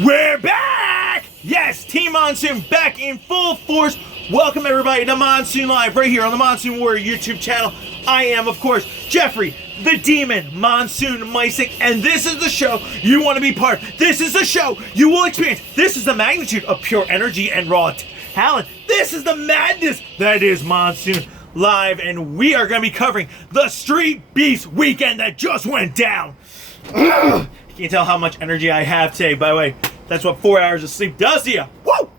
We're back! Yes, Team Monsoon back in full force. Welcome everybody to Monsoon Live right here on the Monsoon Warrior YouTube channel. I am, of course, Jeffrey, the Demon, Monsoon Mysic, and this is the show you want to be part of. This is the show you will experience. This is the magnitude of pure energy and raw talent. This is the madness that is Monsoon Live, and we are going to be covering the Streetbeefs weekend that just went down. Ugh. You can tell how much energy I have today. By the way, that's what 4 hours of sleep does to you. Woo!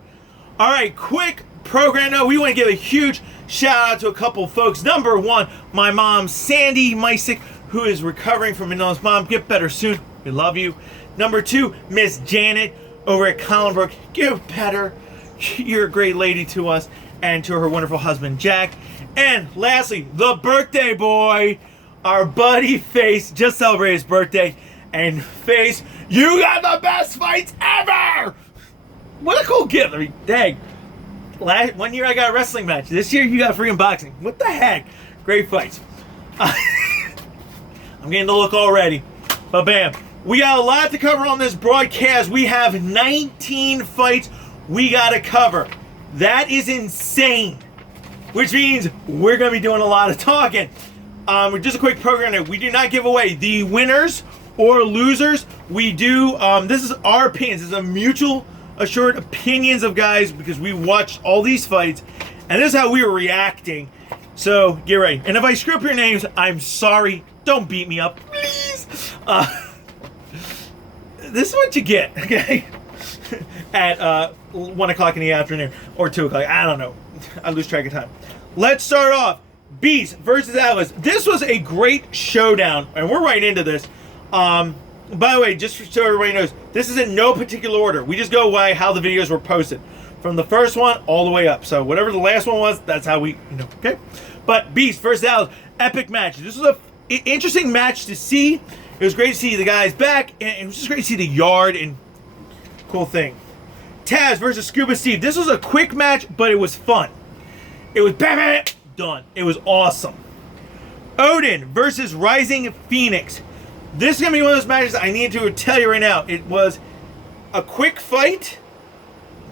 All right, quick program note. We want to give a huge shout out to a couple folks. Number one, my mom, Sandy Mysic, who is recovering from an illness. Mom, get better soon. We love you. Number two, Miss Janet over at Collinbrook. Get better. You're a great lady to us and to her wonderful husband, Jack. And lastly, the birthday boy, our buddy Face, just celebrated his birthday. And Face, you got the best fights ever! What a cool gift. I mean, dang. 1 year I got a wrestling match. This year you got freaking boxing. What the heck? Great fights. I'm getting the look already. But bam. We got a lot to cover on this broadcast. We have 19 fights we got to cover. That is insane. Which means we're going to be doing a lot of talking. Just a quick program note. We do not give away the winners or losers. We do, this is our opinions. This is a mutual assured opinions of guys because we watched all these fights and this is how we were reacting. So get ready. And if I screw up your names, I'm sorry. Don't beat me up, please. This is what you get, okay? At 1 o'clock in the afternoon or 2 o'clock. I don't know. I lose track of time. Let's start off. Beast versus Atlas. This was a great showdown, and we're right into this. By the way, just so everybody knows, this is in no particular order. We just go by how the videos were posted. From the first one all the way up. So whatever the last one was, that's how we, okay? But Beast versus Atlas, epic match. This was an interesting match to see. It was great to see the guys back, and it was just great to see the yard and cool thing. Taz versus Scuba Steve. This was a quick match, but it was fun. It was bam, bam, done. It was awesome. Odin versus Rising Phoenix. This is going to be one of those matches I need to tell you right now. It was a quick fight,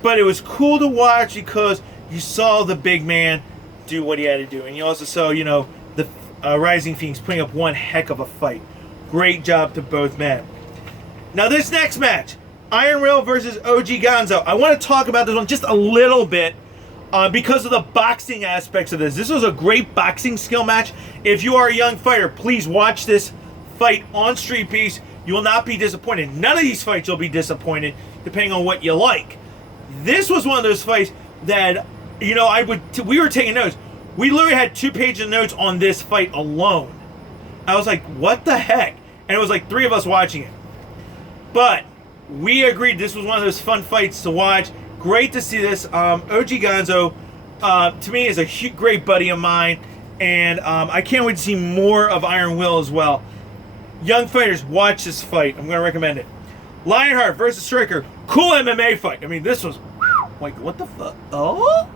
but it was cool to watch because you saw the big man do what he had to do. And you also saw, the Rising Phoenix putting up one heck of a fight. Great job to both men. Now this next match, Iron Will versus OG Gonzo. I want to talk about this one just a little bit because of the boxing aspects of this. This was a great boxing skill match. If you are a young fighter, please watch this fight on Streetbeefs. You will not be disappointed. None of these fights you'll be disappointed, depending on what you like. This was one of those fights that, we were taking notes. We literally had 2 pages of notes on this fight alone. I was like, what the heck? And it was like 3 of us watching it. But we agreed this was one of those fun fights to watch. Great to see this. OG Gonzo, to me, is a great buddy of mine. And I can't wait to see more of Iron Will as well. Young fighters, watch this fight. I'm going to recommend it. Lionheart versus Striker. Cool MMA fight. I mean, this was like, what the fuck? Oh?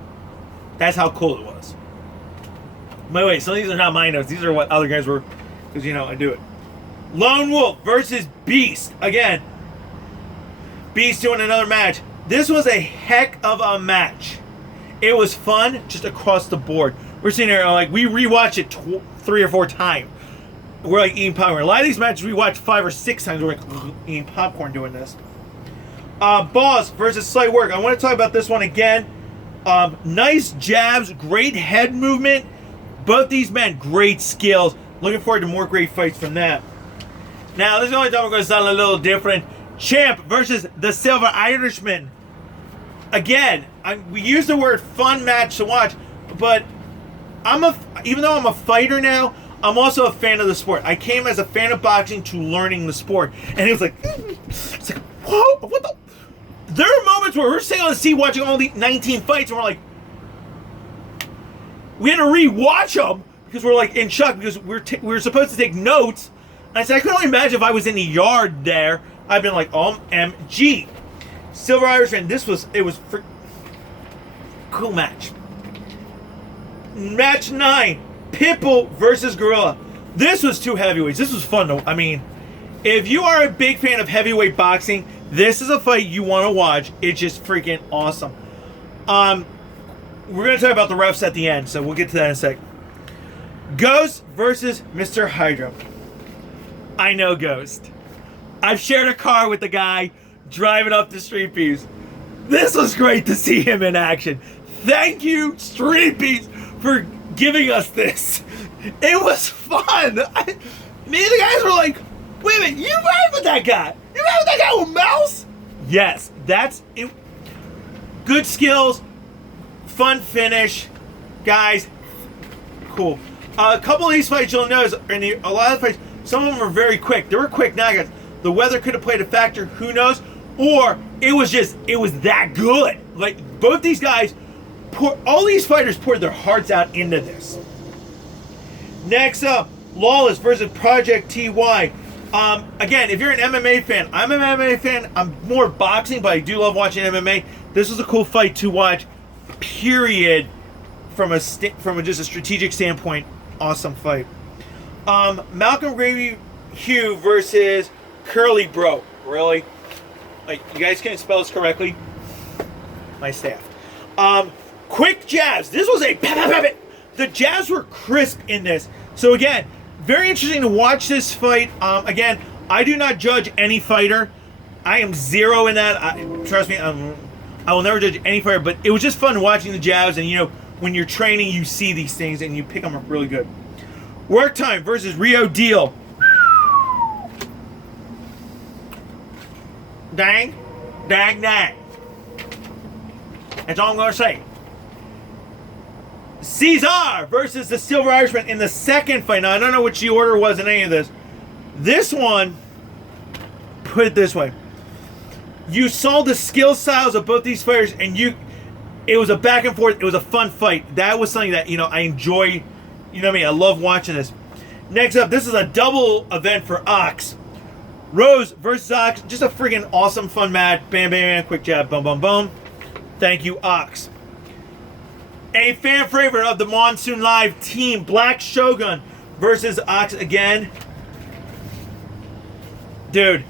That's how cool it was. By the way, some of these are not my notes. These are what other guys were, because, I do it. Lone Wolf versus Beast. Again, Beast doing another match. This was a heck of a match. It was fun just across the board. We're sitting there, like, we rewatch it 3 or 4 times. We're like eating popcorn. A lot of these matches we watch 5 or 6 times. We're like eating popcorn doing this. Boss versus Slight Work. I want to talk about this one again. Nice jabs, great head movement. Both these men, great skills. Looking forward to more great fights from them. Now, this is the only time we're going to sound a little different. Champ versus the Silver Irishman. Again, we use the word fun match to watch, but even though I'm a fighter now, I'm also a fan of the sport. I came as a fan of boxing to learning the sport. And it was like, it's like, whoa, what the? There are moments where we're sitting on the seat watching all the 19 fights and we're like, we had to re-watch them because we're like in shock because we're supposed to take notes. And I said, I could only imagine if I was in the yard there. I've been like, OMG. Silver Irishman, it was cool match. Match 9. Pitbull versus Gorilla. This was 2 heavyweights. This was fun though. I mean, if you are a big fan of heavyweight boxing, This is a fight you want to watch. It's just freaking awesome. We're going to talk about the refs at the end, so we'll get to that in a sec. Ghost versus Mr. Hydra. I know Ghost. I've shared a car with the guy driving up the Streetbeefs. This was great to see him in action. Thank you, Streetbeefs, for giving us this. It was fun. Me and the guys were like, wait a minute, you ride with that guy? You ride with that guy with Mouse? Yes, that's it. Good skills, fun finish, guys. Cool. A couple of these fights you'll notice, and a lot of the fights, some of them were very quick. They were quick knockouts. The weather could have played a factor, who knows? Or it was that good. Like, both these guys, all these fighters poured their hearts out into this. Next up, Lawless versus Project TY. Again, if you're an MMA fan, I'm an MMA fan. I'm more boxing, but I do love watching MMA. This was a cool fight to watch, period, from just a strategic standpoint. Awesome fight. Malcolm Gravy Hugh versus Curly Bro. Really? Like, you guys can't spell this correctly? My staff. Quick jabs. This was the jabs were crisp in this. So again, very interesting to watch this fight. Again, I do not judge any fighter. I am zero in that. Trust me, I will never judge any fighter, but it was just fun watching the jabs, and when you're training, you see these things and you pick them up really good. Work Time versus Rio Deal. Dang. That's all I'm going to say. Cesar versus the Silver Irishman in the second fight. Now, I don't know which the order was in any of this. This one, put it this way. You saw the skill styles of both these fighters, and it was a back and forth. It was a fun fight. That was something that, I enjoy. You know what I mean? I love watching this. Next up, this is a double event for Ox. Rose versus Ox. Just a freaking awesome, fun match. Bam, bam, bam. Quick jab. Boom, boom, boom. Thank you, Ox. A fan favorite of the Monsoon Live team, Black Shogun versus Ox again. Dude,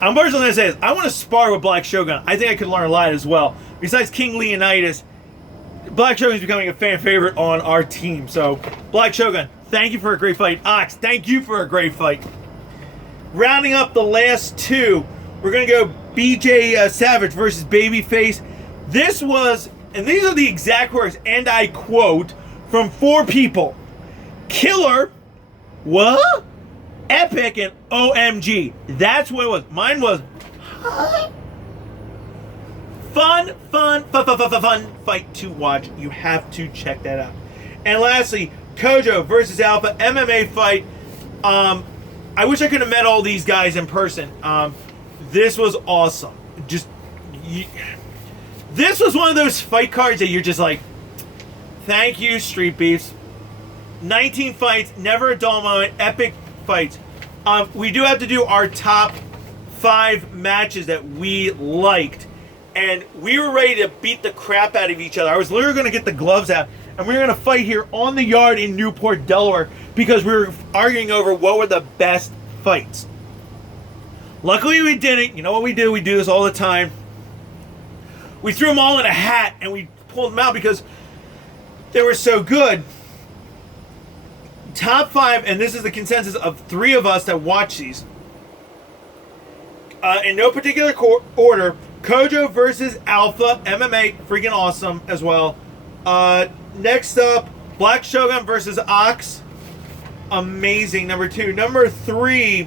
I'm personally going to say this. I want to spar with Black Shogun. I think I could learn a lot as well. Besides King Leonidas, Black Shogun is becoming a fan favorite on our team. So, Black Shogun, thank you for a great fight. Ox, thank you for a great fight. Rounding up the last two, we're going to go BJ Savage versus Babyface. This was, and these are the exact words, and I quote, from four people. Killer, what? Epic, and OMG. That's what it was. Mine was, huh? Fun fight to watch. You have to check that out. And lastly, Kojo versus Alpha MMA fight. I wish I could have met all these guys in person. This was awesome. This was one of those fight cards that you're just like, thank you, Streetbeefs. 19 fights, never a dull moment, epic fights. We do have to do our top 5 matches that we liked. And we were ready to beat the crap out of each other. I was literally going to get the gloves out, and we were going to fight here on the yard in Newport, Delaware, because we were arguing over what were the best fights. Luckily, we didn't. You know what we do? We do this all the time. We threw them all in a hat, and we pulled them out because they were so good. Top 5, and this is the consensus of 3 of us that watch these. In no particular order, Kojo versus Alpha MMA, freaking awesome as well. Next up, Black Shogun versus Ox, amazing. Number 2. Number 3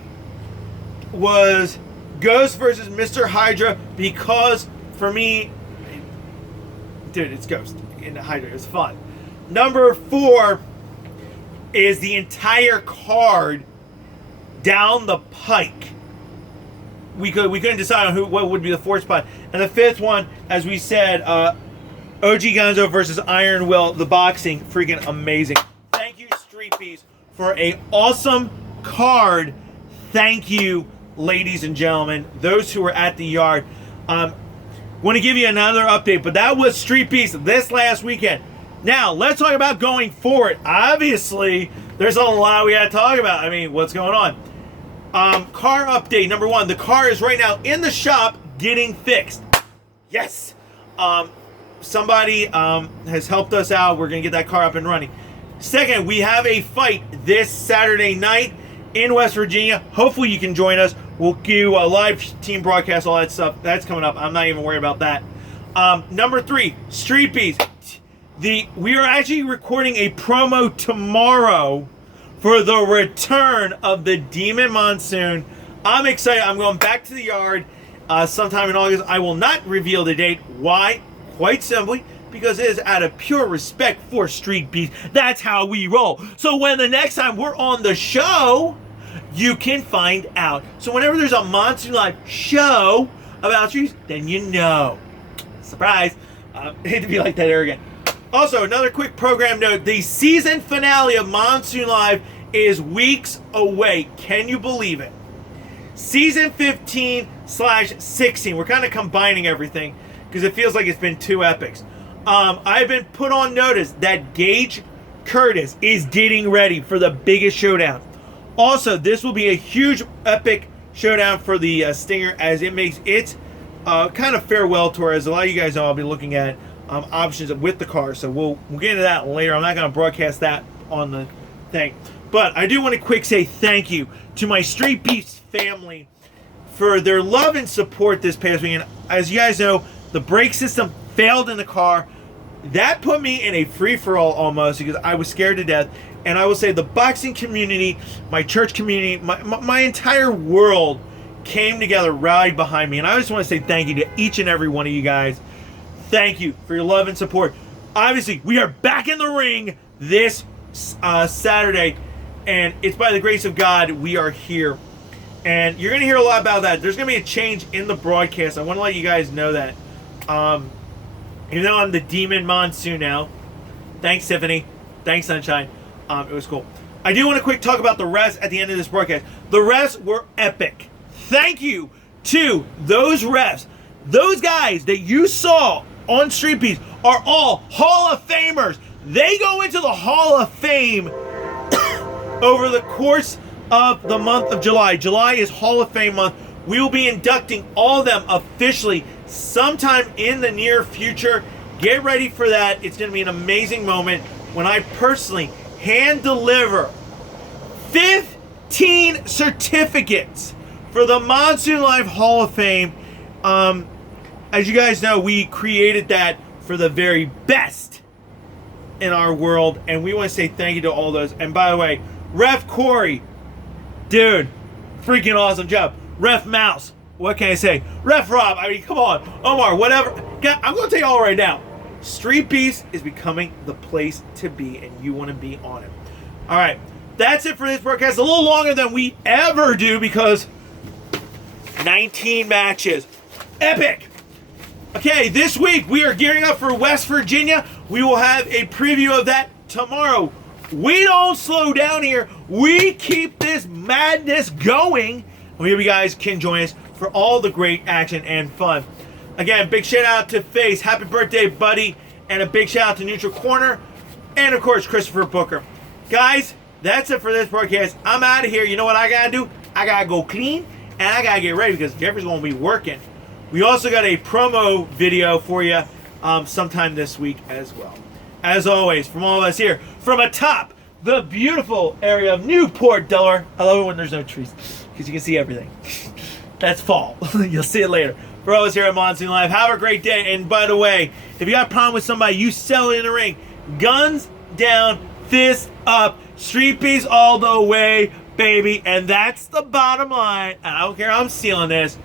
was Ghost versus Mr. Hydra, because for me, dude, it's Ghost in Hydra. It's fun. Number 4 is the entire card down the pike. We couldn't decide on what would be the 4th spot. And the 5th one, as we said, OG Gonzo versus Iron Will, the boxing, freaking amazing. Thank you, Streetbeefs, for a awesome card. Thank you, ladies and gentlemen, those who were at the yard. Want to give you another update, but that was Streetbeefs this last weekend. Now, let's talk about going forward. Obviously, there's a lot we got to talk about. I mean, what's going on? Car update number 1. The car is right now in the shop getting fixed. Yes. Somebody has helped us out. We're going to get that car up and running. Second, we have a fight this Saturday night in West Virginia. Hopefully you can join us. We'll do a live team broadcast, all that stuff. That's coming up. I'm not even worried about that. Number 3, Streetbeefs. We are actually recording a promo tomorrow for the return of the Demon Monsoon. I'm excited. I'm going back to the yard sometime in August. I will not reveal the date. Why? Quite simply, because it is out of pure respect for Streetbeefs. That's how we roll. So when the next time we're on the show, you can find out. So whenever there's a Monsoon Live show about Streetbeefs, then you know. Surprise. Hate to be like that arrogant. Also, another quick program note. The season finale of Monsoon Live is weeks away. Can you believe it? Season 15/16. We're kind of combining everything because it feels like it's been 2 epics. I've been put on notice that Gage Curtis is getting ready for the biggest showdown. Also, this will be a huge epic showdown for the Stinger as it makes its kind of farewell tour. As a lot of you guys know, I'll be looking at options with the car, so we'll get into that later. I'm not going to broadcast that on the thing, but I do want to quick say thank you to my Streetbeefs family for their love and support this past weekend. As you guys know, the brake system failed in the car. That put me in a free-for-all almost because I was scared to death. And I will say the boxing community, my church community, my entire world came together, rallied behind me. And I just want to say thank you to each and every one of you guys. Thank you for your love and support. Obviously, we are back in the ring this Saturday. And it's by the grace of God we are here. And you're going to hear a lot about that. There's going to be a change in the broadcast. I want to let you guys know that. Even though I'm the Demon Monsoon now. Thanks, Tiffany. Thanks, Sunshine. It was cool. I do want to quick talk about the refs at the end of this broadcast. The refs were epic. Thank you to those refs. Those guys that you saw on Streetbeefs are all Hall of Famers. They go into the Hall of Fame over the course of the month of July. July is Hall of Fame month. We will be inducting all of them officially sometime in the near future. Get ready for that. It's going to be an amazing moment when I personally hand deliver 15 certificates for the Monsoon Live Hall of Fame. As you guys know, we created that for the very best in our world, and we want to say thank you to all those. And by the way, Ref Corey, dude, freaking awesome job. Ref Mouse, what can I say? Ref Rob, I mean, come on. Omar, whatever. I'm going to tell you all right now. Streetbeefs is becoming the place to be, and you want to be on it. All right, that's it for this broadcast. A little longer than we ever do because 19 matches. Epic. Okay, this week we are gearing up for West Virginia. We will have a preview of that tomorrow. We don't slow down here. We keep this madness going. We hope you guys can join us for all the great action and fun. Again, big shout out to Face. Happy birthday, buddy. And a big shout out to Neutral Corner. And, of course, Christopher Booker. Guys, that's it for this broadcast. I'm out of here. You know what I got to do? I got to go clean. And I got to get ready because Jeffrey's going to be working. We also got a promo video for you sometime this week as well. As always, from all of us here, from atop the beautiful area of Newport, Delaware. I love it when there's no trees because you can see everything. That's fall. You'll see it later. For all of us here at Monsoon Live, have a great day. And by the way, if you got a problem with somebody, you sell it in the ring. Guns down, fists up, Streetbeefs all the way, baby. And that's the bottom line. And I don't care how I'm stealing this.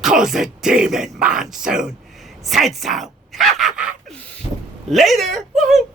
'Cause the Demon Monsoon said so. Later. Woohoo.